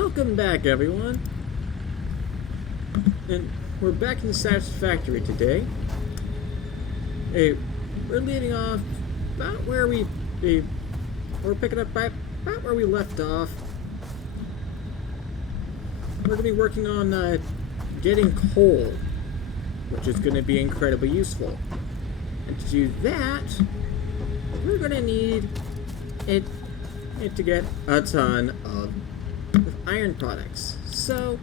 Welcome back, everyone. And we're back in Satisfactory today. Hey, we're leading off about where we're picking up right about where we left off. We're going to be working on getting coal, which is going to be incredibly useful. And to do that, we're going to need it to get a ton of iron products. So,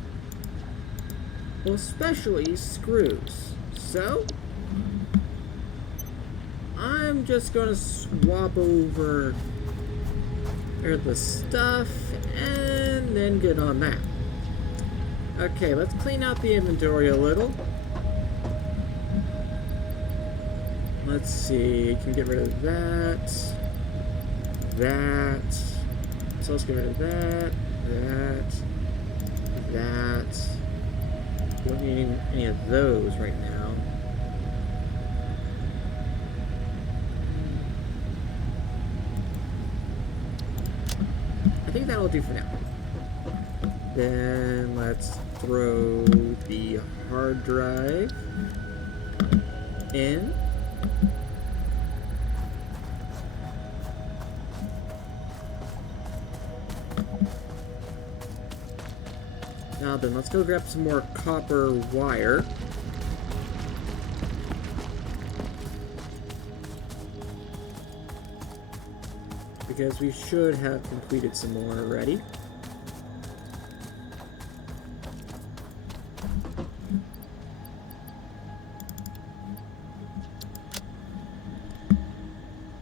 well, especially screws. So, I'm just going to swap over the stuff and then get on that. Okay, let's clean out the inventory a little. Let's see, you can get rid of that. So let's get rid of that. Don't need any of those right now. I think that'll do for now. Then let's throw the hard drive in. Now then, let's go grab some more copper wire. Because we should have completed some more already.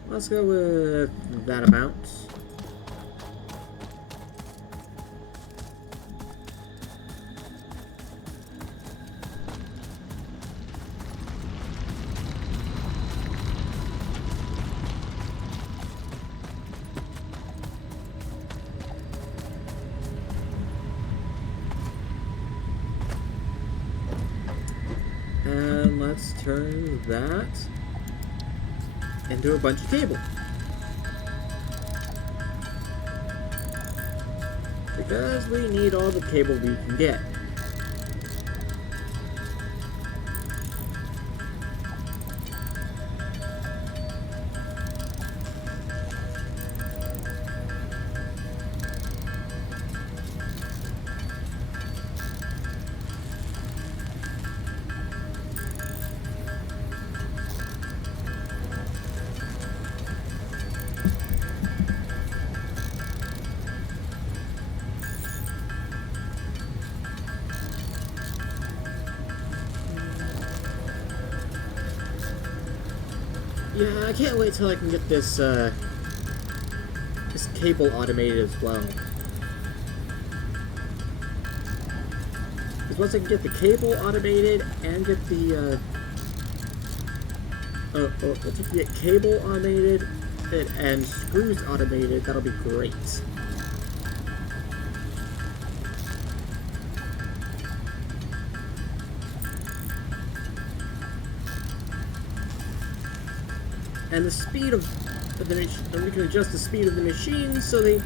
Let's go with that amount. And let's turn that into a bunch of cable. Because we need all the cable we can get. Yeah, I can't wait till I can get this cable automated as well. Because once I can get the cable automated and get the once I can get cable automated and screws automated, that'll be great. And the speed of the machine, we can adjust the speed of the machine so they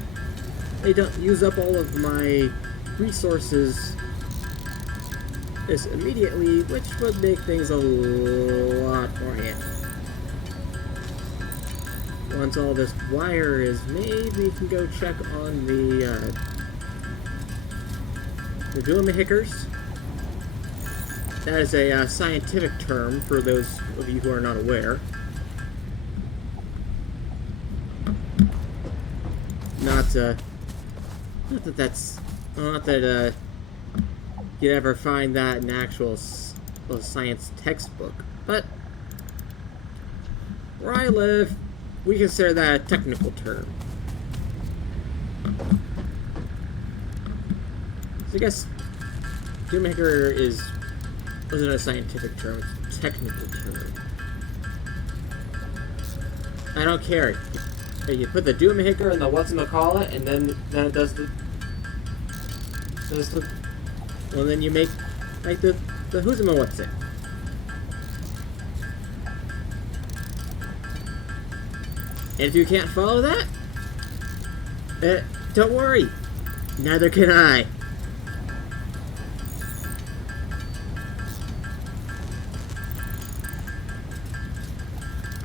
don't use up all of my resources immediately, which would make things a lot more handy. Once all this wire is made, we can go check on the Doomhickers. That is a scientific term for those of you who are not aware. Not that you'd ever find that in actual science textbook, but where I live, we consider that a technical term. So I guess Doommaker wasn't a scientific term, it's a technical term. I don't care. You put the Doomhicker in the whatchamacallit, and then it does the well, then you make the who's-a-what's it. And if you can't follow that, don't worry. Neither can I.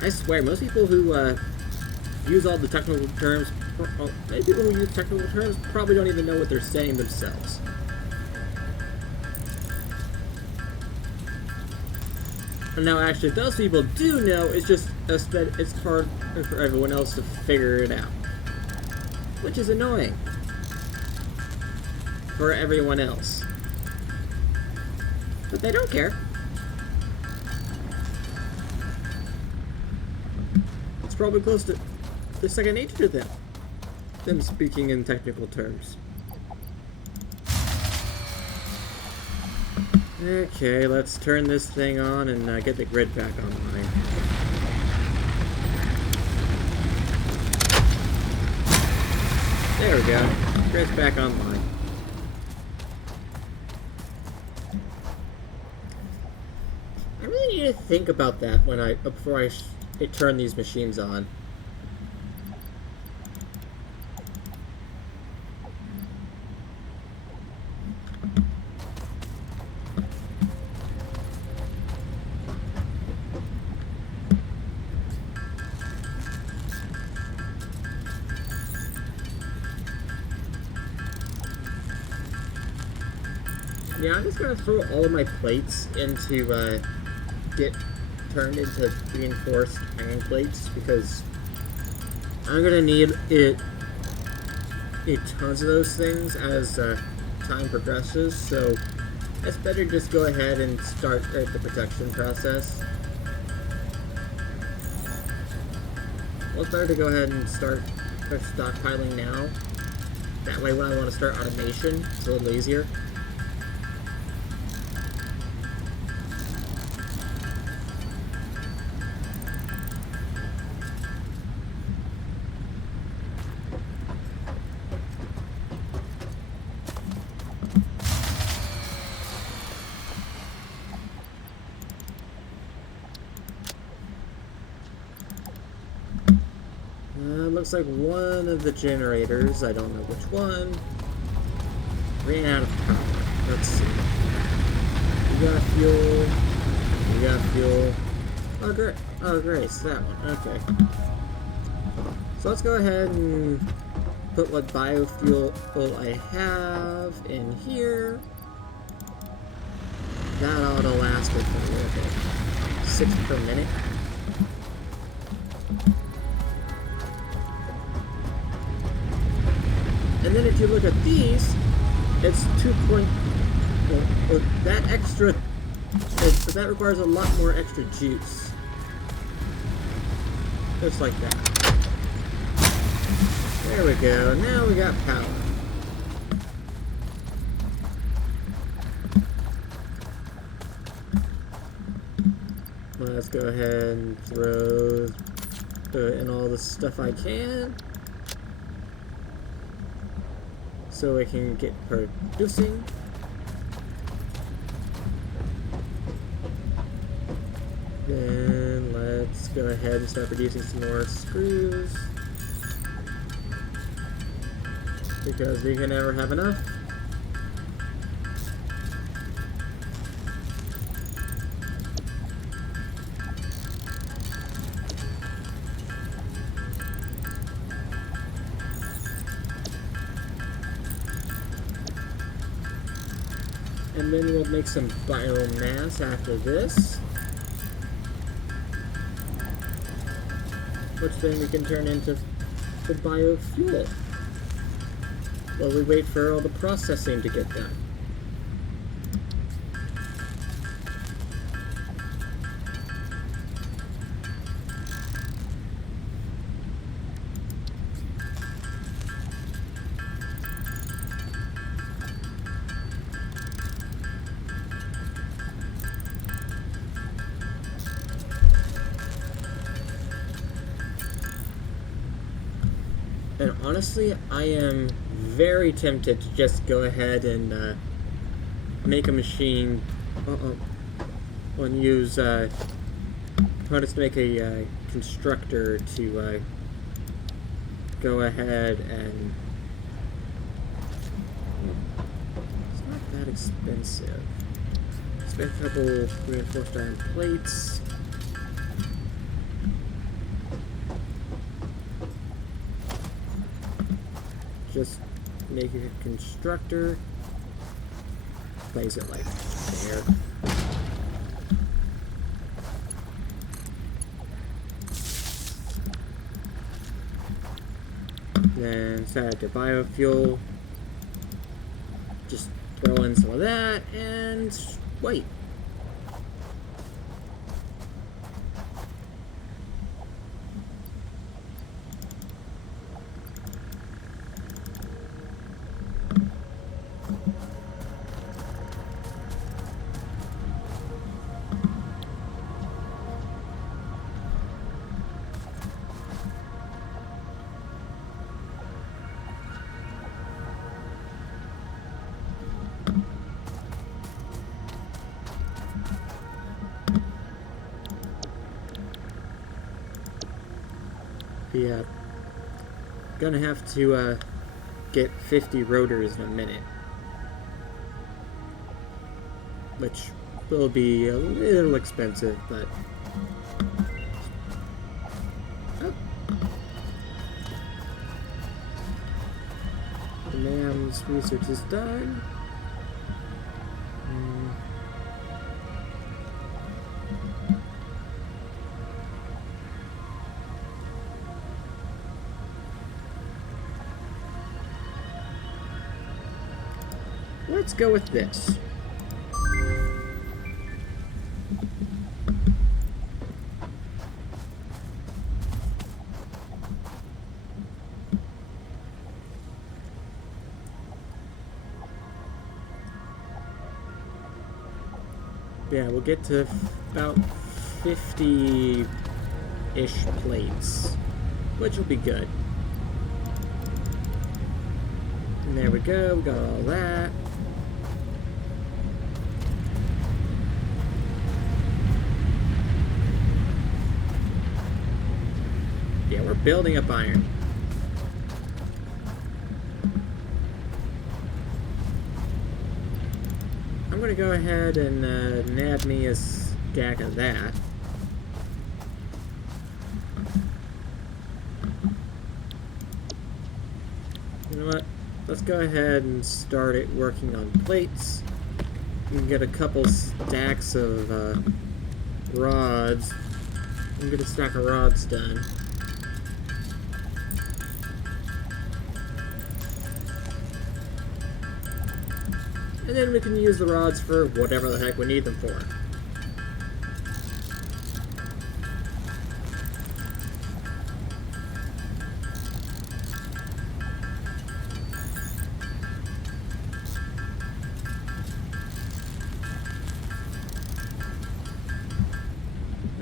I swear, most people who use all the technical terms, many people who use technical terms probably don't even know what they're saying themselves. And now, actually, those people do know. It's just it's hard for everyone else to figure it out, which is annoying for everyone else. But they don't care. It's probably close to the second nature to them speaking in technical terms. Okay, let's turn this thing on and get the grid back online. There we go. Grid's back online. I really need to think about that before I turn these machines on. Yeah, I'm just gonna throw all of my plates into get turned into reinforced iron plates because I'm gonna need tons of those things as time progresses. So it's better just go ahead and start the protection process. Well, it's better to go ahead and start stockpiling now. That way, when I want to start automation, it's a little easier. Looks like one of the generators, I don't know which one, ran out of power. Let's see. We got fuel. We got fuel. Oh, great. Oh, great. It's that one. Okay. So let's go ahead and put what biofuel I have in here. That ought to last me for a little bit. 6 per minute. And then if you look at these, it's 2 point. Well, that extra. That requires a lot more extra juice. Just like that. There we go. Now we got power. Let's go ahead and throw in all the stuff I can. So I can get producing. Then let's go ahead and start producing some more screws. Because we can never have enough. And then we'll make some biomass after this. Which then we can turn into the biofuel. While we wait for all the processing to get done. And honestly, I am very tempted to just go ahead and make a machine and use just make a constructor to go ahead and expensive. Spent a couple reinforced iron plates. Just make it a constructor. Place it like there. Then set it to biofuel. Just throw in some of that and wait. Yeah, gonna have to get 50 rotors in a minute, which will be a little expensive, but oh. The man's research is done. Let's go with this. Yeah, we'll get to about 50-ish plates, which will be good. And there we go, we got all that. Yeah, we're building up iron. I'm gonna go ahead and nab me a stack of that. You know what? Let's go ahead and start it working on plates. We can get a couple stacks of rods. And get a stack of rods done. And then we can use the rods for whatever the heck we need them for.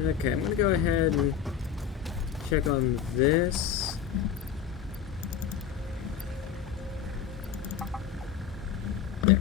Okay, I'm going to go ahead and check on this. There.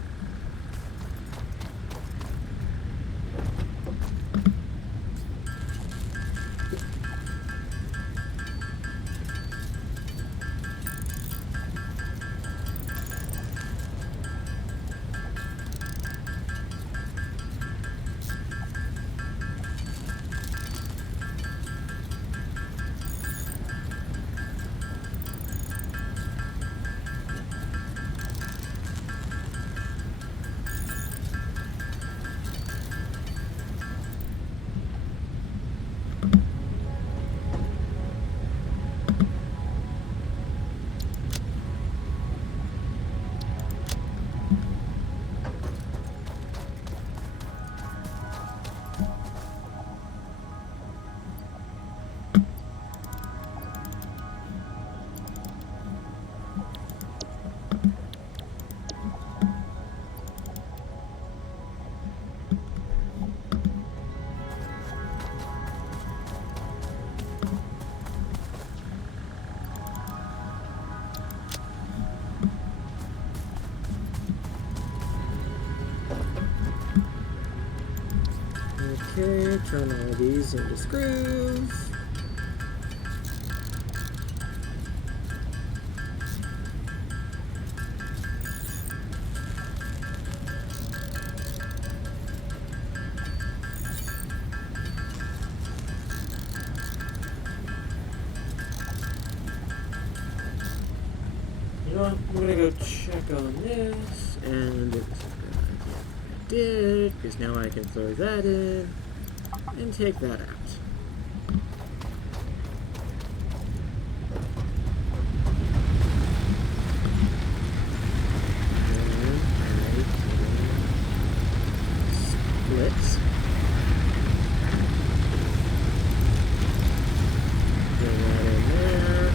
Okay, turn all these into screws. I'm gonna go check on this, and it was a good idea I did, because now I can throw that in and take that out. Splits. Put that in there.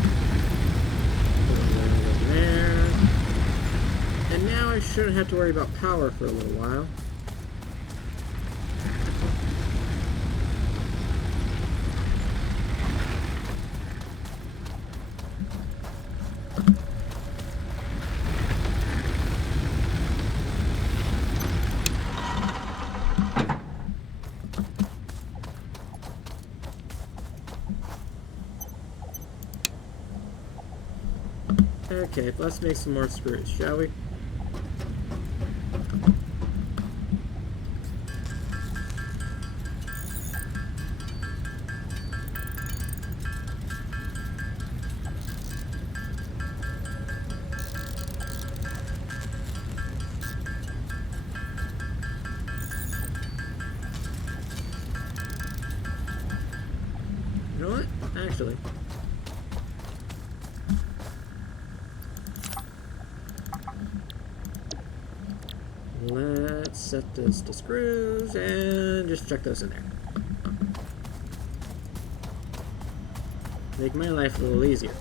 Put that in there. And now I shouldn't have to worry about power for a little while. Okay, let's make some more screws, shall we? You know what? Actually, let's set this to screws and just chuck those in there. Make my life a little easier.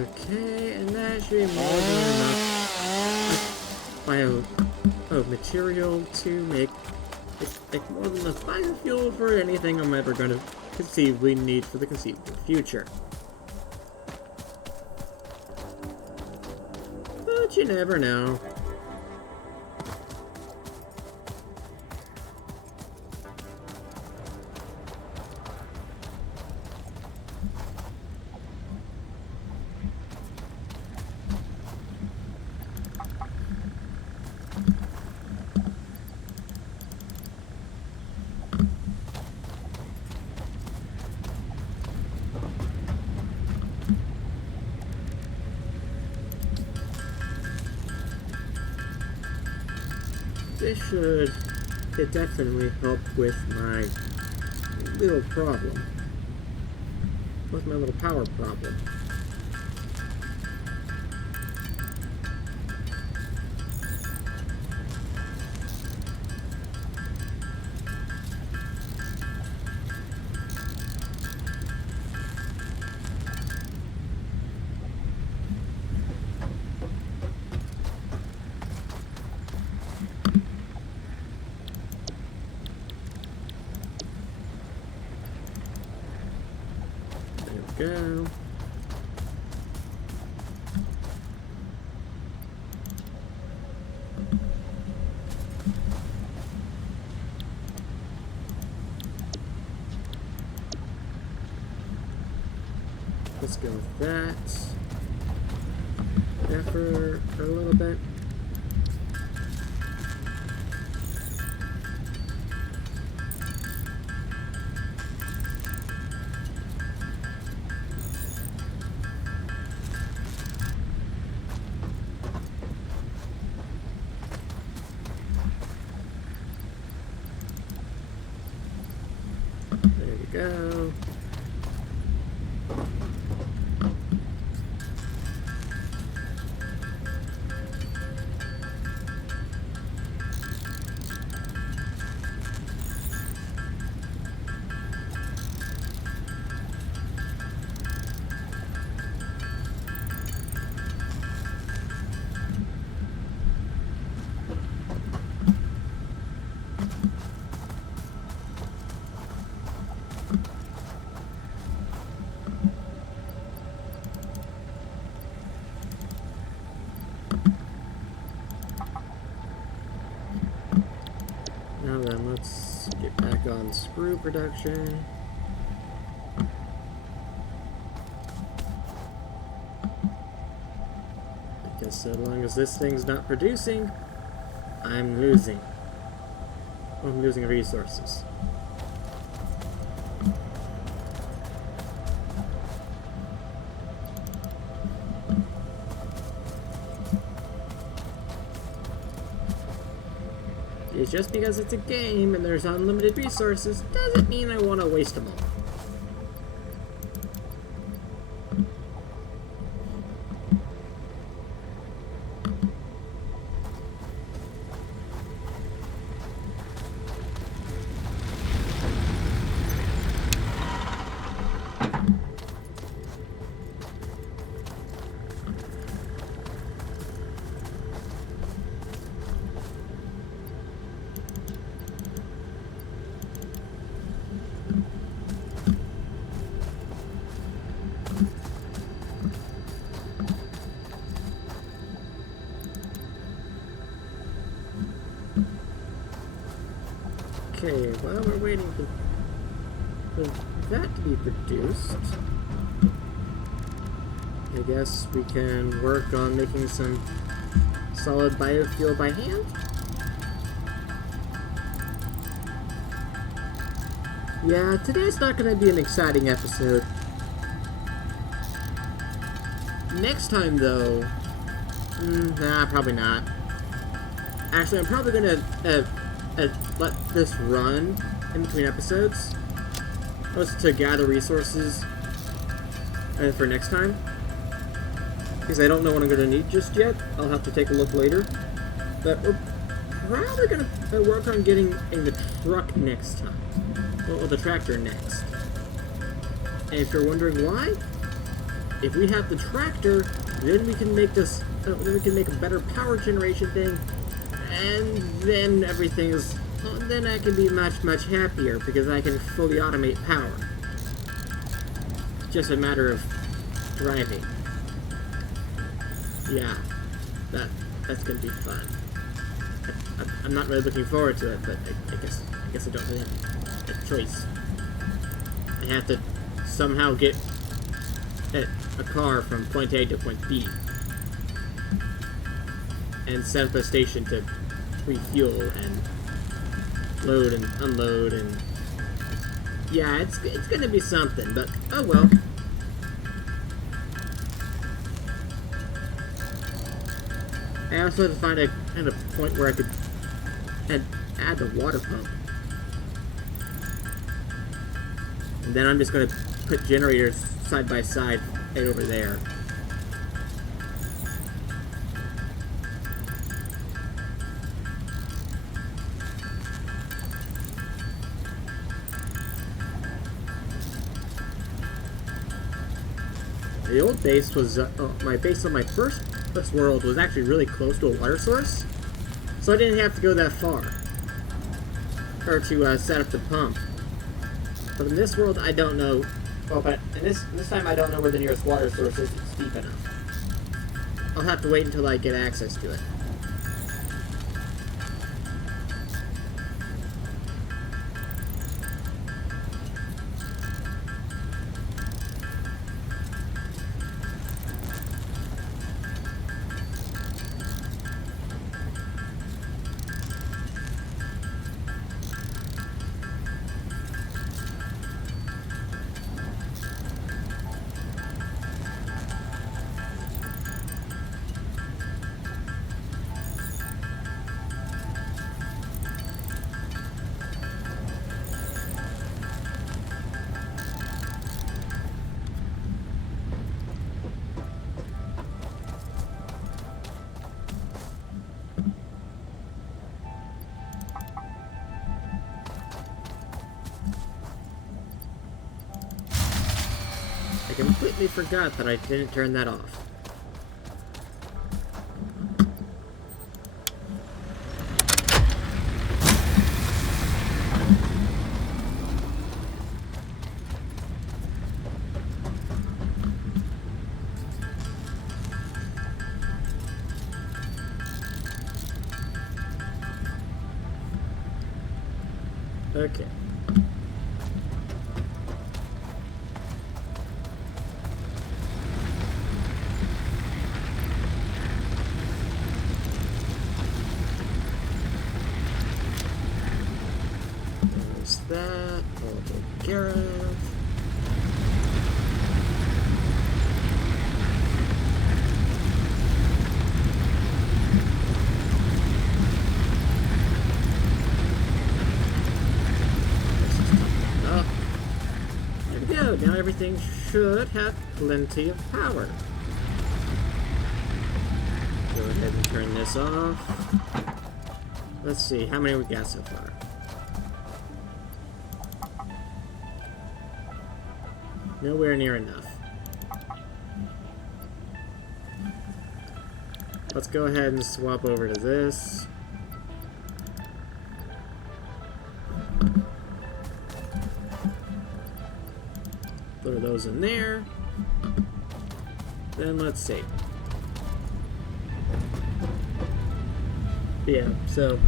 Okay, and that should be more than enough material to make more than enough biofuel for anything I'm ever going to conceivably need for the conceivable future. But you never know. This should definitely help with my little problem. With my little power problem. Go. Let's go with that. After a little bit. There you go. on screw production. Because so long as this thing's not producing, I'm losing. I'm losing resources. It's just because it's a game and there's unlimited resources doesn't mean I want to waste them all. Okay, while we're waiting for that to be produced, I guess we can work on making some solid biofuel by hand. Yeah, today's not going to be an exciting episode. Next time, though, nah, probably not. Actually, I'm probably going to let this run in between episodes, just to gather resources for next time, because I don't know what I'm going to need just yet. I'll have to take a look later, but we're probably going to work on getting the truck next time, or the tractor next. And if you're wondering why, if we have the tractor, then we can make this, we can make a better power generation thing. And then everything's, well, then I can be much, much happier because I can fully automate power. It's just a matter of driving. Yeah, that's gonna be fun. I'm not really looking forward to it, but I guess I don't really have a choice. I have to somehow get a car from point A to point B and set up a station to refuel and load and unload, and yeah, it's gonna be something, but oh well. I also had to find a point where I could add the water pump, and then I'm just gonna put generators side by side right over there. The old base was, my base on my first world was actually really close to a water source, so I didn't have to go that far, or to set up the pump. But in this world, I don't know, well, but in this time I don't know where the nearest water source is that's deep enough. I'll have to wait until I get access to it. I completely forgot that I didn't turn that off. Okay. care of. Oh, there we go. Now everything should have plenty of power. Go ahead and turn this off. Let's see, how many we got so far? Nowhere near enough. Let's go ahead and swap over to this. Throw those in there. Then let's see. Yeah, so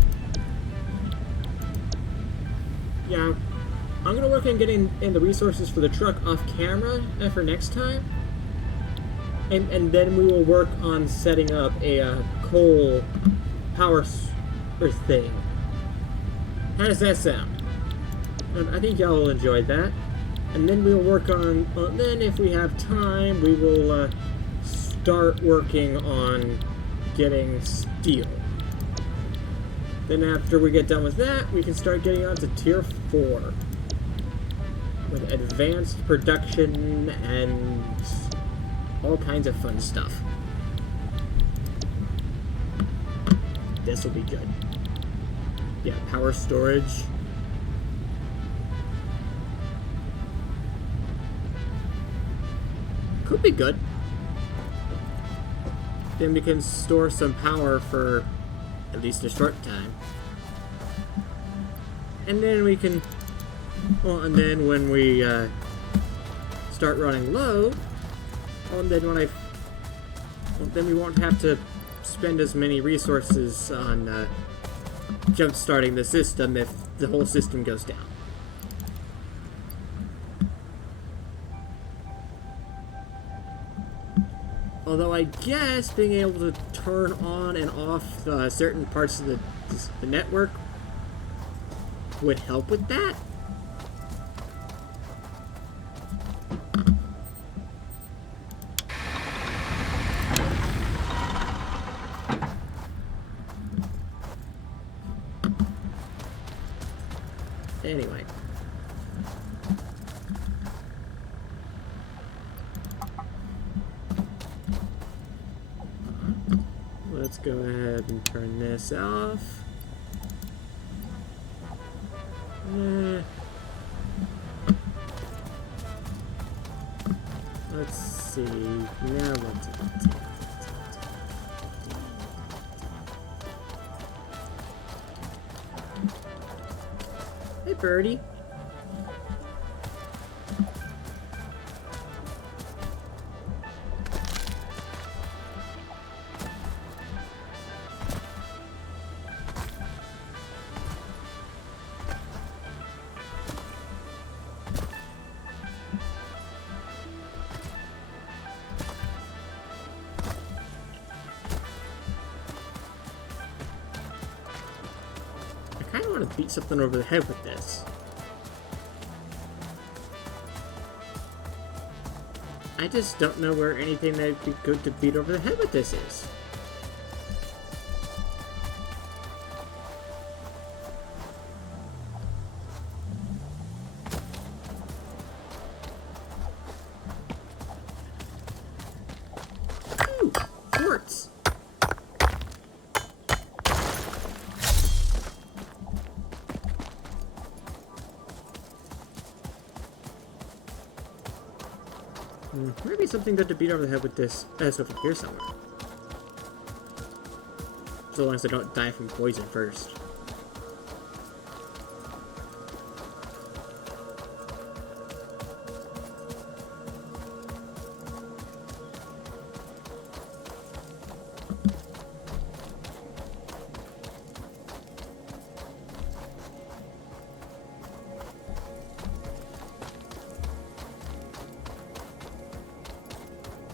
yeah, I'm gonna work on getting in the resources for the truck off camera for next time, and then we will work on setting up a coal power thing. How does that sound? I think y'all will enjoy that, and then we'll work on. Then, if we have time, we will start working on getting steel. Then after we get done with that, we can start getting on to Tier 4. With advanced production and all kinds of fun stuff. This will be good. Yeah, power storage. Could be good. Then we can store some power for at least a short time. And then we can, well, and then when we start running low, well, then we won't have to spend as many resources on jump starting the system if the whole system goes down. Although I guess being able to turn on and off certain parts of the network would help with that. Anyway. Let's go ahead and turn this off. Let's see. Now let's do. Hey, birdie. I kind of want to beat something over the head with this. I just don't know where anything that would be good to beat over the head with this is. Ooh, quartz. Maybe something good to beat over the head with this over here somewhere. So long as I don't die from poison first.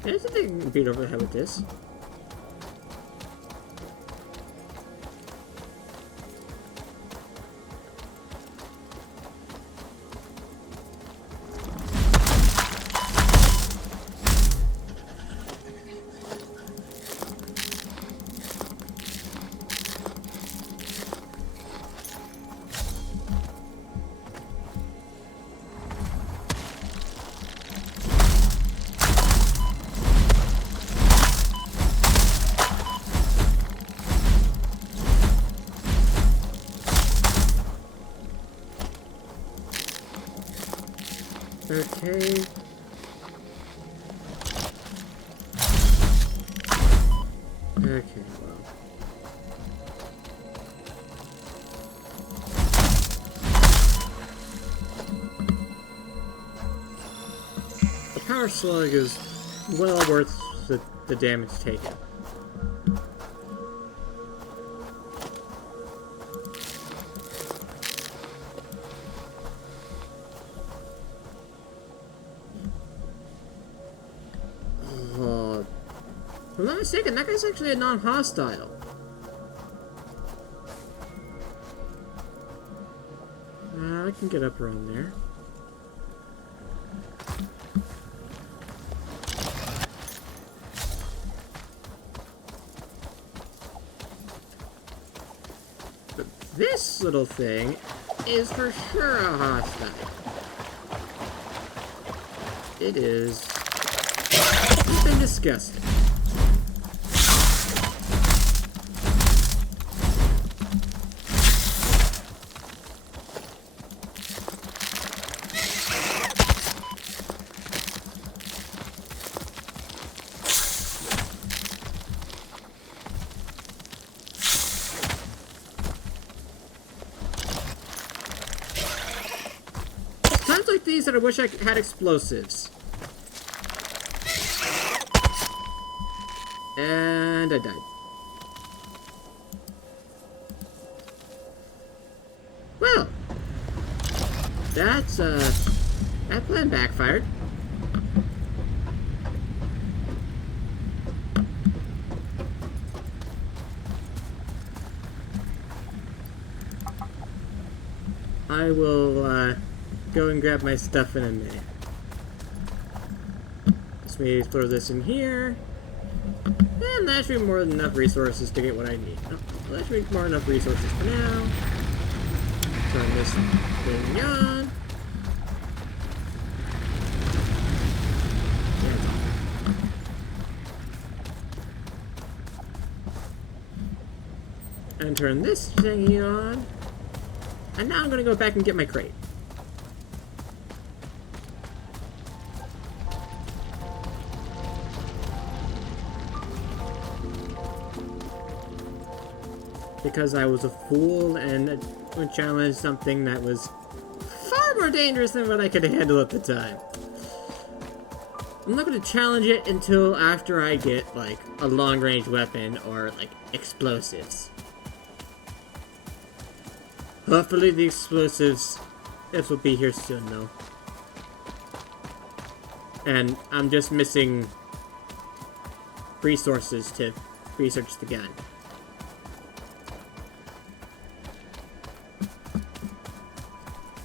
There's something you can beat over the head with this. Okay. Okay, well. The power slug is well worth the damage taken. Oh, if I'm not mistaken, that guy's actually a non-hostile. I can get up around there. But this little thing is for sure a hostile. It is something disgusting. Times like these that I wish I had explosives. And I died. Well, that's, that plan backfired. I will, go and grab my stuff in a minute. Let me throw this in here. And that should be more than enough resources to get what I need. Oh, that should be more than enough resources for now. Turn this thing on. And turn this thingy on. And now I'm gonna go back and get my crate. Because I was a fool and challenged something that was far more dangerous than what I could handle at the time. I'm not going to challenge it until after I get, like, a long-range weapon or, like, explosives. Hopefully the explosives, this will be here soon, though. And I'm just missing resources to research the gun.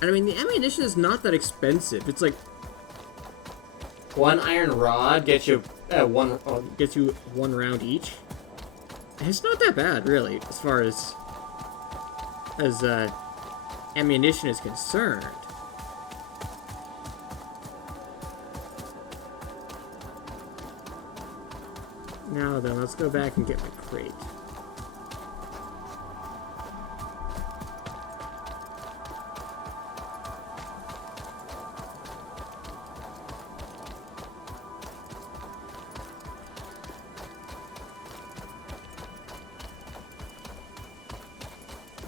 And I mean, the ammunition is not that expensive. It's like one iron rod gets you one round each. And it's not that bad, really, as far as ammunition is concerned. Now then, let's go back and get my crate.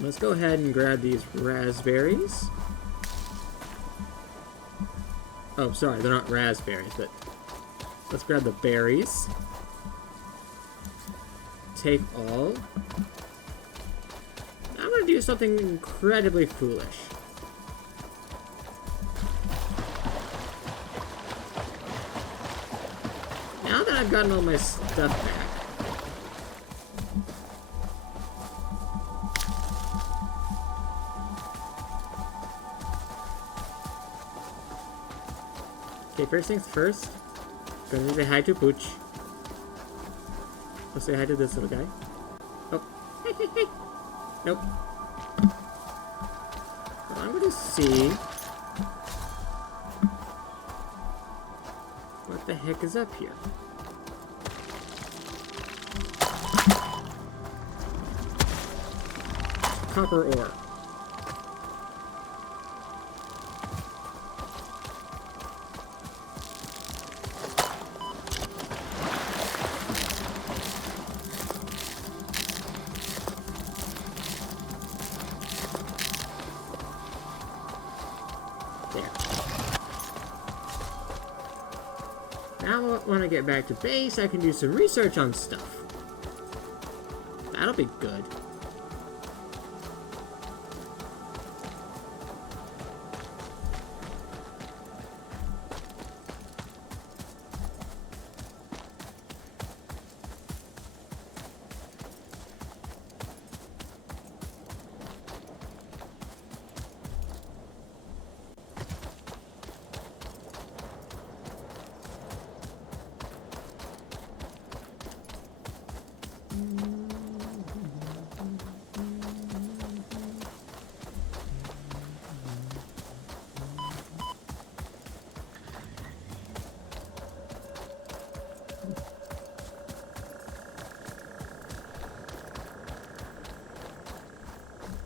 Let's go ahead and grab these raspberries. Oh, sorry, they're not raspberries, but let's grab the berries. Take all. I'm gonna do something incredibly foolish. Now that I've gotten all my stuff back, okay, first things first, gonna say hi to Pooch. Let's say hi to this little guy. Oh, hey, hey, hey. Nope. Well, I'm gonna see what the heck is up here. Copper ore. when I get back to base, I can do some research on stuff. That'll be good.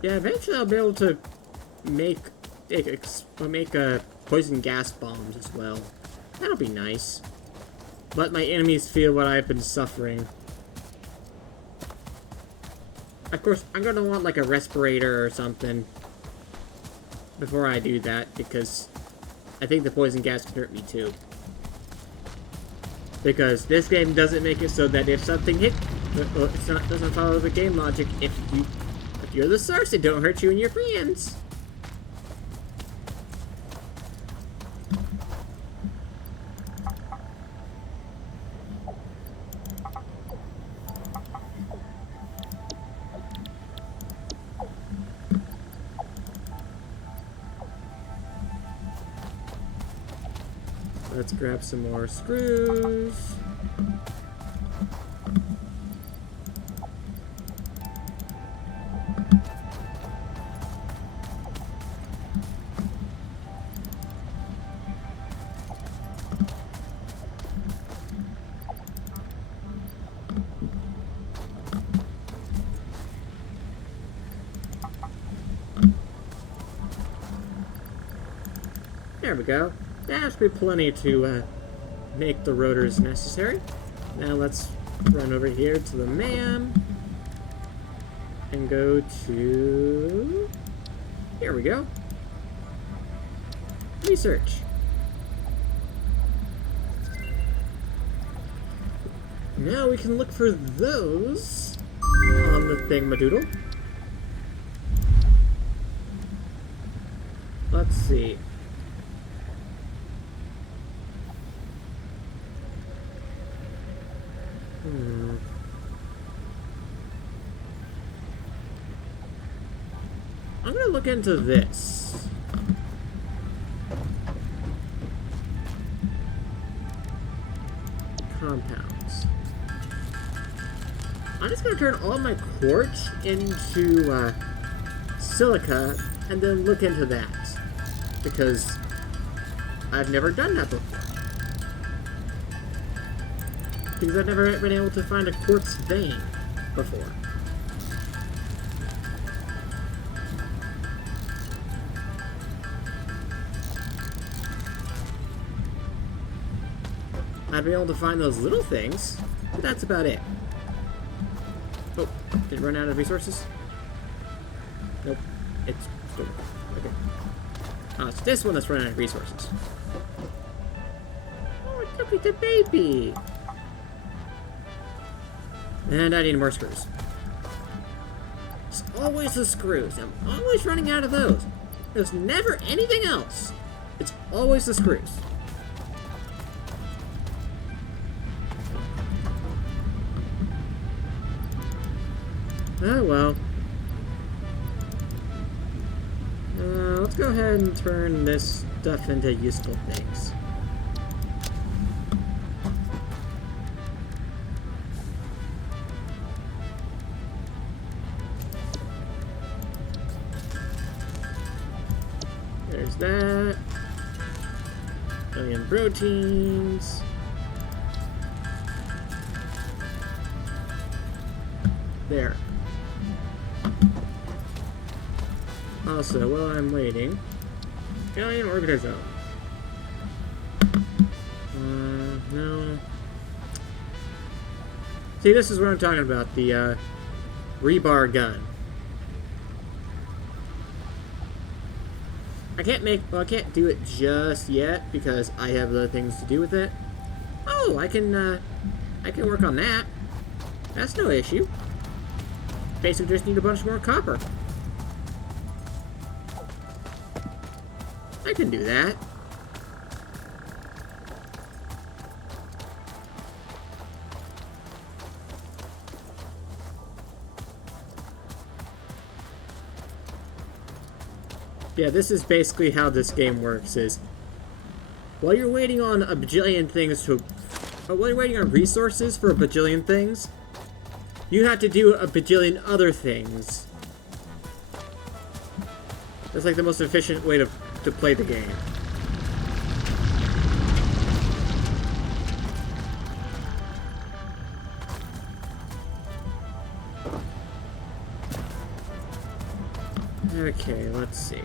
Yeah, eventually I'll be able to make poison gas bombs as well. That'll be nice. Let my enemies feel what I've been suffering. Of course, I'm gonna want like a respirator or something before I do that, because I think the poison gas can hurt me too. Because this game doesn't make it so that if something doesn't follow the game logic. If you're the source, it don't hurt you and your friends. Let's grab some more screws. There we go. That should be plenty to make the rotors necessary. Now let's run over here to the MAM and go to... Here we go. Research. Now we can look for those on the thingamadoodle. Let's see. I'm gonna look into this. Compounds. I'm just gonna turn all my quartz into silica and then look into that, because I've never done that before. Because I've never been able to find a quartz vein before. I'd be able to find those little things, but that's about it. Oh, did it run out of resources? Nope. It's still okay. Oh, it's this one that's running out of resources. Oh, it took me to baby! And I need more screws. It's always the screws. I'm always running out of those. There's never anything else. It's always the screws. Oh well. Let's go ahead and turn this stuff into useful things. There's that. Million proteins. There. Also, while I'm waiting, alien orbiter zone. No. See, this is what I'm talking about, the rebar gun. I can't do it just yet because I have other things to do with it. Oh, I can work on that. That's no issue. Basically just need a bunch more copper. I can do that. Yeah, this is basically how this game works, is while you're waiting on a bajillion things to... while you're waiting on resources for a bajillion things, you have to do a bajillion other things. That's like the most efficient way to play the game. Okay, let's see.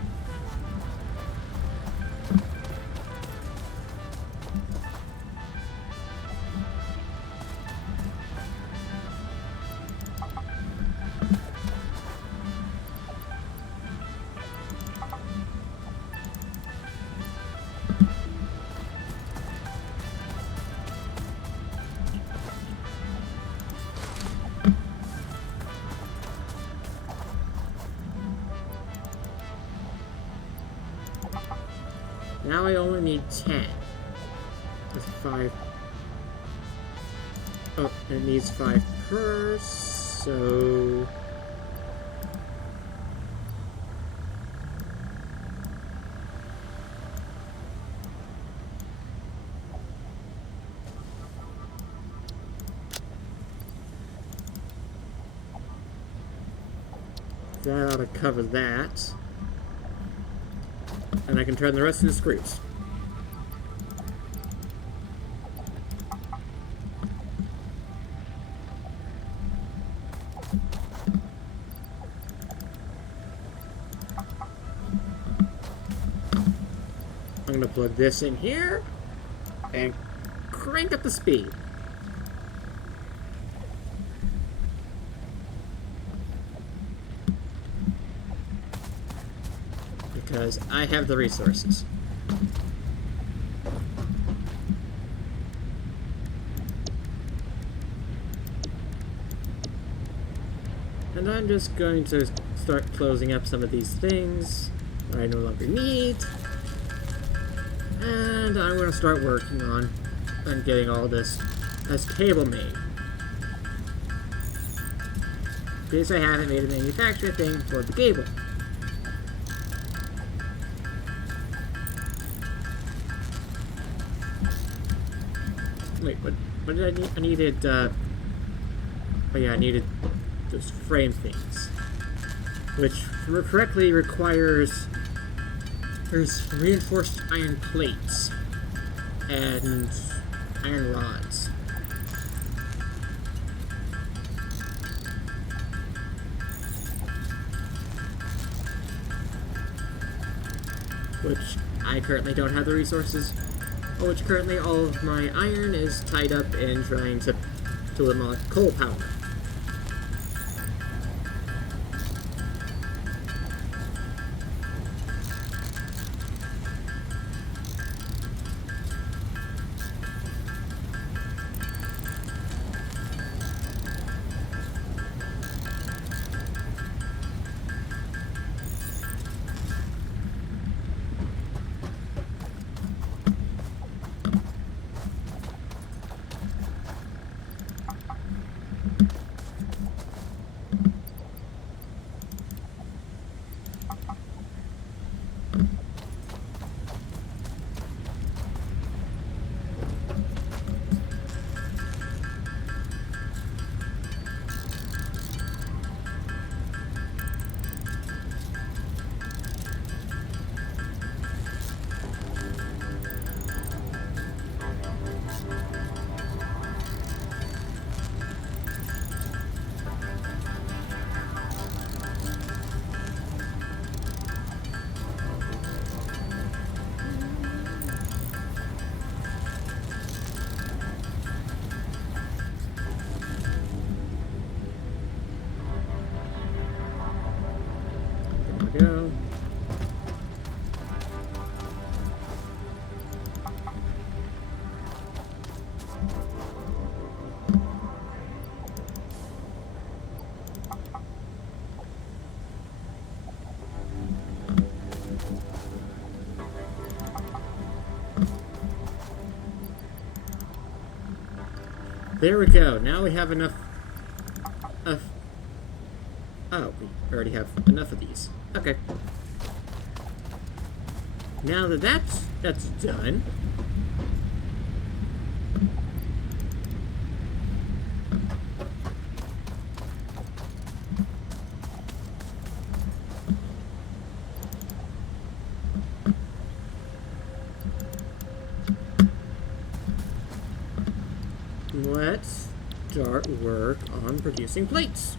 Now I only need 10. That's 5. Oh, it needs 5 per, so... that ought to cover that. And I can turn the rest into screws. I'm going to plug this in here and crank up the speed. Because I have the resources. And I'm just going to start closing up some of these things that I no longer need. And I'm going to start working on getting all this as cable made. Because I haven't made a manufacturer thing for the cable. Wait, what did I need? I needed, oh yeah, I needed those frame things. Which correctly requires... there's reinforced iron plates. And iron rods. Which I currently don't have the resources. Which currently all of my iron is tied up in trying to unlock coal power. Go. There we go. Now we have enough. Oh, we already have enough of these. Okay. Now that that's done. Let's start work on producing plates.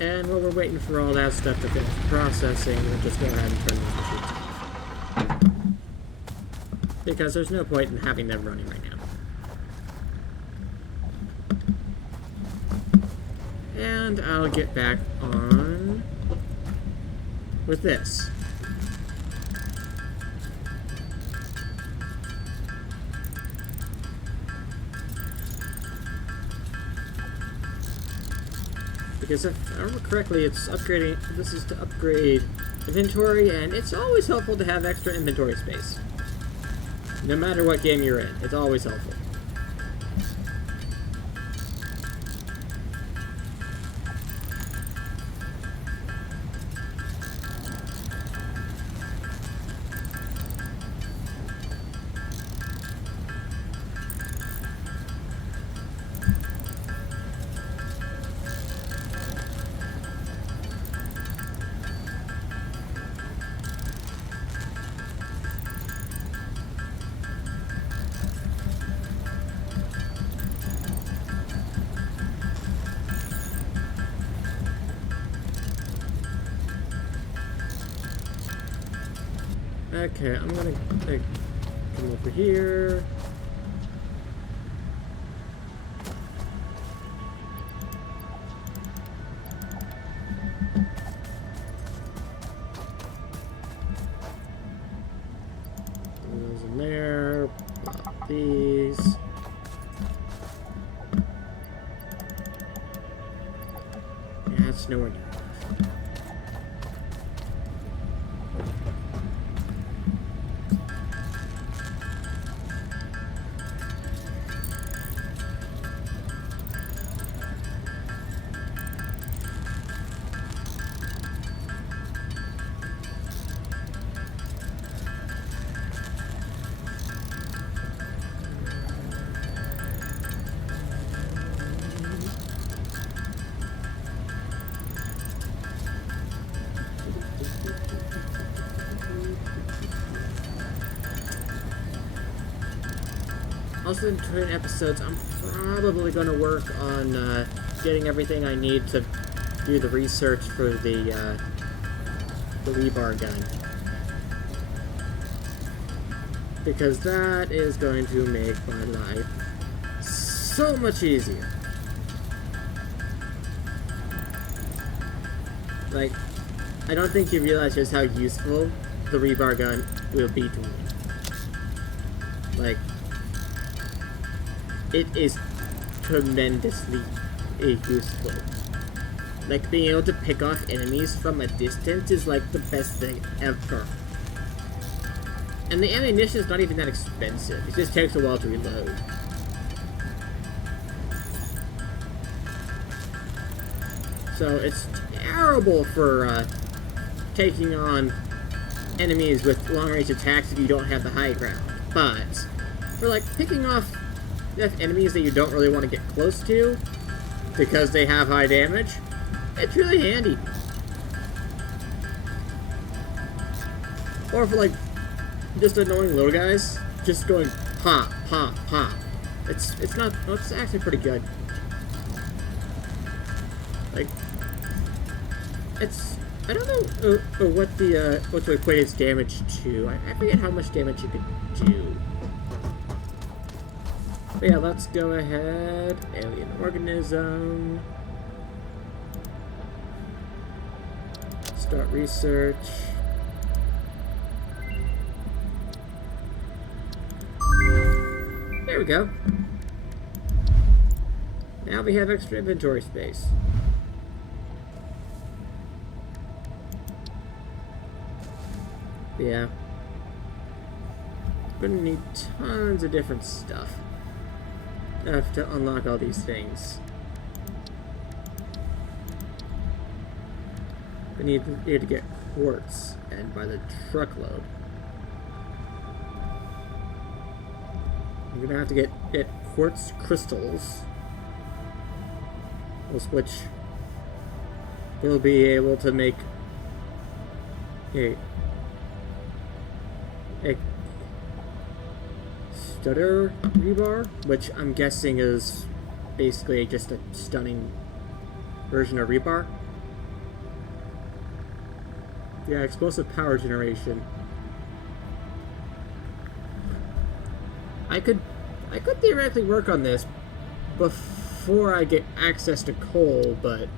And while we're waiting for all that stuff to finish processing, we'll just go ahead and turn those machines off. Because there's no point in having them running right now. And I'll get back on with this. Because if I remember correctly, it's upgrading. This is to upgrade inventory, and it's always helpful to have extra inventory space. No matter what game you're in, it's always helpful. Okay, I'm gonna come over here. Put those in there. Pop these. Yeah, it's nowhere near. Also, between episodes, I'm probably going to work on getting everything I need to do the research for the rebar gun. Because that is going to make my life so much easier. Like, I don't think you realize just how useful the rebar gun will be to me. Like, it is tremendously useful. Like, being able to pick off enemies from a distance is like the best thing ever. And the ammunition is not even that expensive. It just takes a while to reload. So it's terrible for taking on enemies with long-range attacks if you don't have the high ground. But for like picking off enemies that you don't really want to get close to because they have high damage, it's really handy. Or for like just annoying little guys, just going pop, pop, pop. It's actually pretty good. Like, I don't know what to equate its damage to. I forget how much damage you could do. But yeah, let's go ahead. Alien organism. Start research. There we go. Now we have extra inventory space. Yeah. We're gonna need tons of different stuff to unlock all these things. We need to get quartz, and by the truckload. We're gonna have to get quartz crystals, which we'll be able to make a stutter rebar, which I'm guessing is basically just a stunning version of rebar. Yeah, explosive power generation. I could theoretically work on this before I get access to coal, but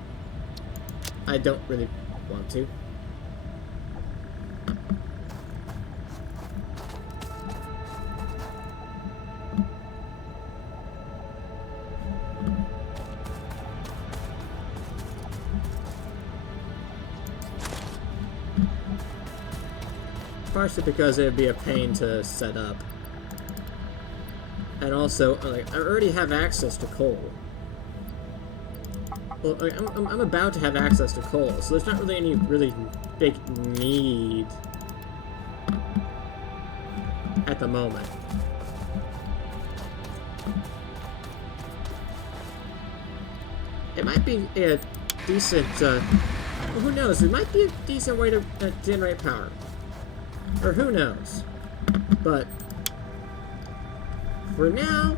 I don't really want to. Partially because it would be a pain to set up. And also, like, I already have access to coal. Well, like, I'm about to have access to coal, so there's not really any really big need at the moment. It might be a decent, well, who knows, it might be a decent way to generate power. Or who knows. But for now,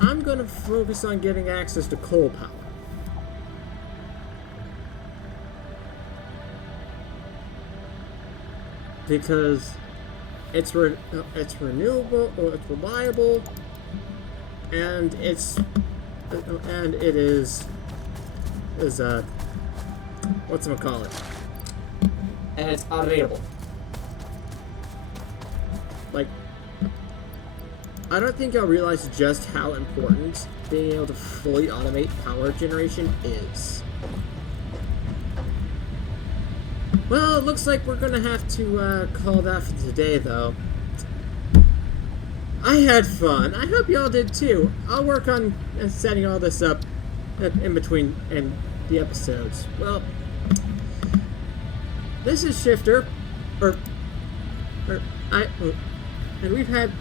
I'm going to focus on getting access to coal power. Because it's renewable, or it's reliable, and it is whatchamacallit, and it's automatable. Like, I don't think y'all realize just how important being able to fully automate power generation is. Well, it looks like we're gonna have to call that for today, though. I had fun. I hope y'all did too. I'll work on setting all this up in between and the episodes. Well, this is Shifter, and we've had